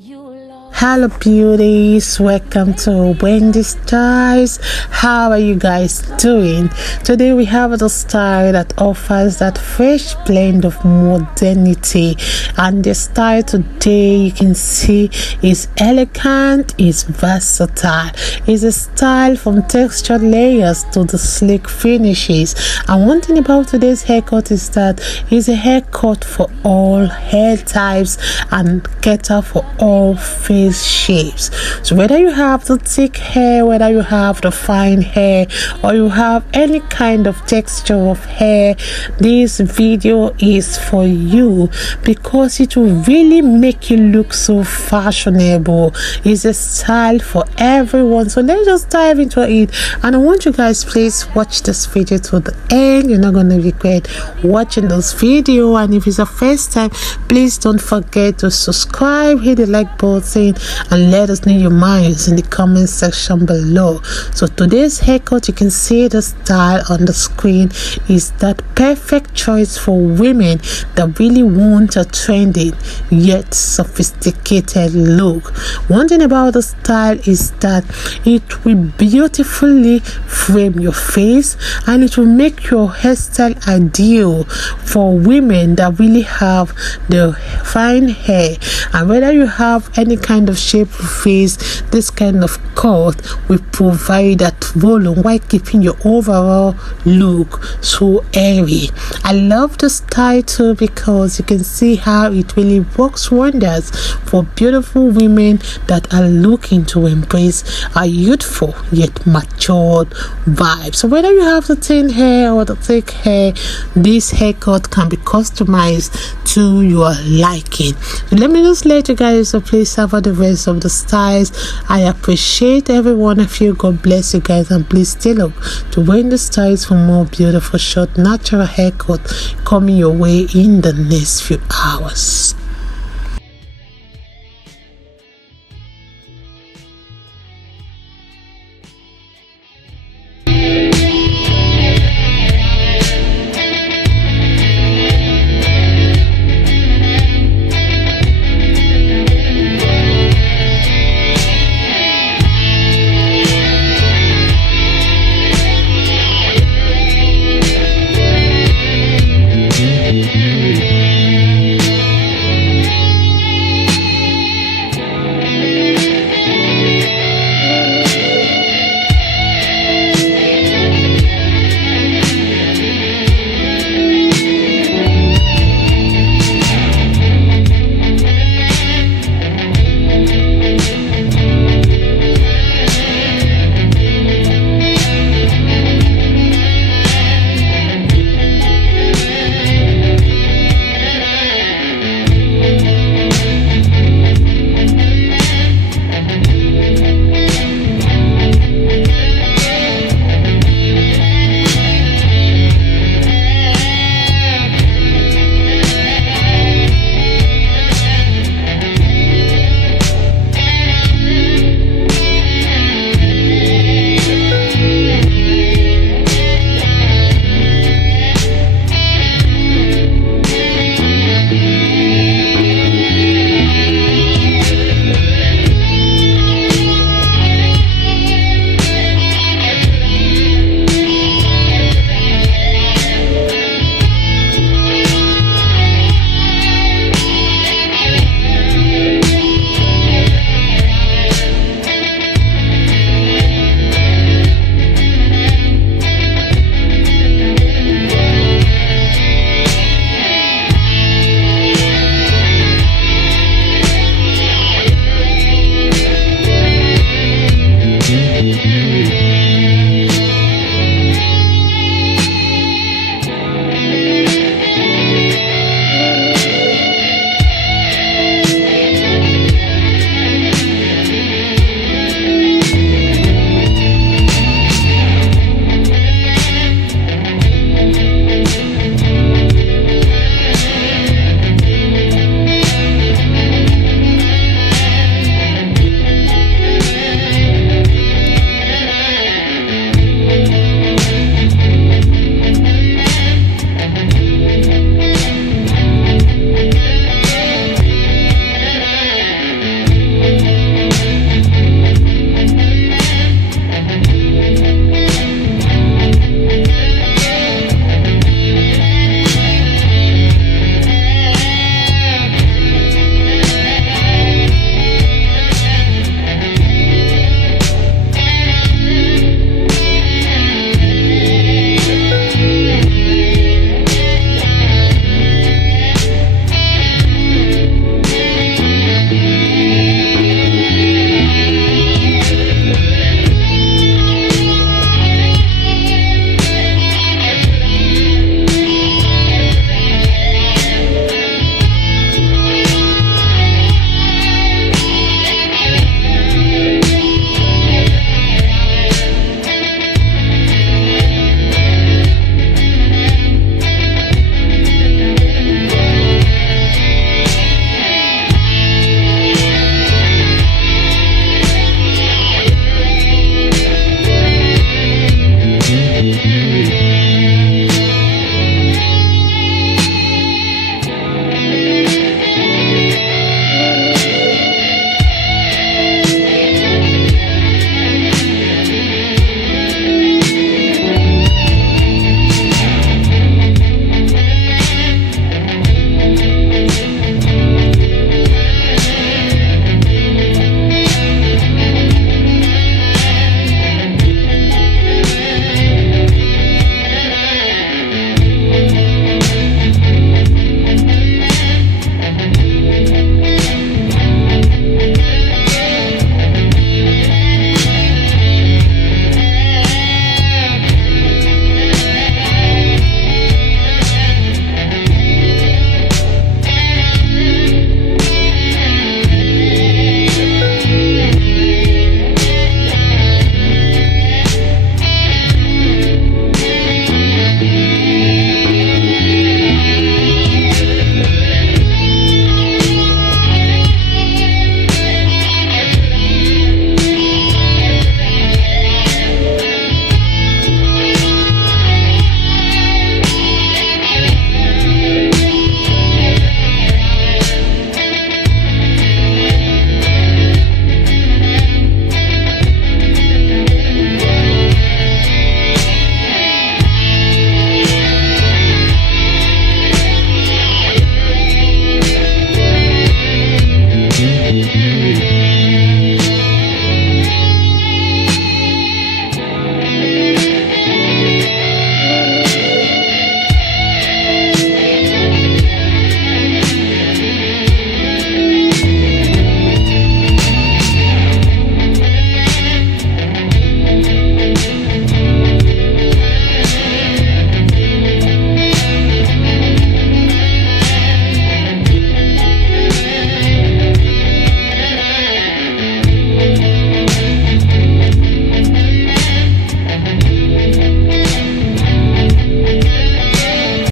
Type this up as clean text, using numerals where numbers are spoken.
Hello beauties, welcome to Wendy Styles. How are you guys doing? Today we have the style that offers that fresh blend of modernity, and the style today you can see is elegant, is versatile. It's a style from textured layers to the sleek finishes. And one thing about today's haircut is that it's a haircut for all hair types and cater for all face shapes. So whether you have the thick hair, whether you have the fine hair, or you have any kind of texture of hair, this video is for you because it will really make you look so fashionable. It's a style for everyone. So let's just dive into it, and I want you guys, please watch this video to the end. You're not going to regret watching this video. And if it's the first time, please don't forget to subscribe, hit the like button, and let us know your minds in the comment section below. So today's haircut, you can see the style on the screen, is that perfect choice for women that really want a trendy yet sophisticated look. One thing about the style is that it will beautifully frame your face, and it will make your hairstyle ideal for women that really have the fine hair. And whether you have any kind of shape of face, this kind of cut will provide that volume while keeping your overall look so airy. I love the style too because you can see how it really works wonders for beautiful women that are looking to embrace a youthful yet matured vibe. So whether you have the thin hair or the thick hair, this haircut can be customized to your liking. So let me just let you guys please suffer the rest of the styles. I appreciate every one of you. God bless you guys, and please stay up to Wendy Styles for more beautiful short natural haircut coming your way in the next few hours.